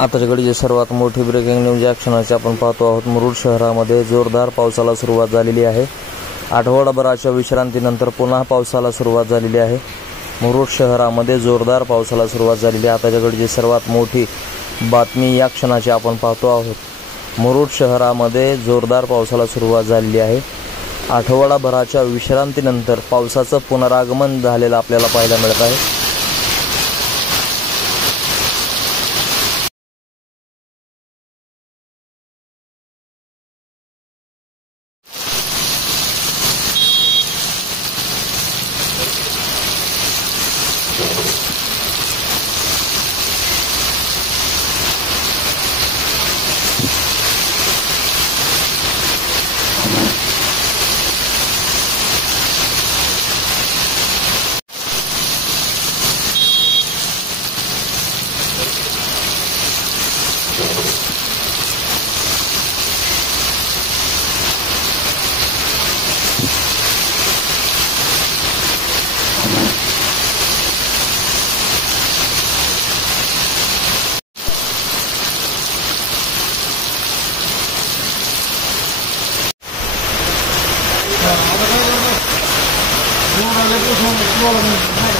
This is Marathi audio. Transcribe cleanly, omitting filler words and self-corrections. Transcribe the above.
आताच्या घडीची सर्वात मोठी ब्रेकिंग न्यूज या क्षणाची आपण पाहतो आहोत। मुरुड शहरामध्ये जोरदार पावसाला सुरुवात झालेली आहे। आठवडाभराच्या विश्रांतीनंतर पुन्हा पावसाला सुरुवात झालेली आहे। मुरुड शहरामध्ये जोरदार पावसाला सुरुवात झालेली आहे। आताच्या घडीची सर्वात मोठी बातमी या क्षणाची आपण पाहतो आहोत। मुरुड शहरामध्ये जोरदार पावसाला सुरुवात झालेली आहे। आठवडाभराच्या विश्रांतीनंतर पावसाचं पुनरागमन झालेलं आपल्याला पाहायला मिळत आहे। आता काय करतो?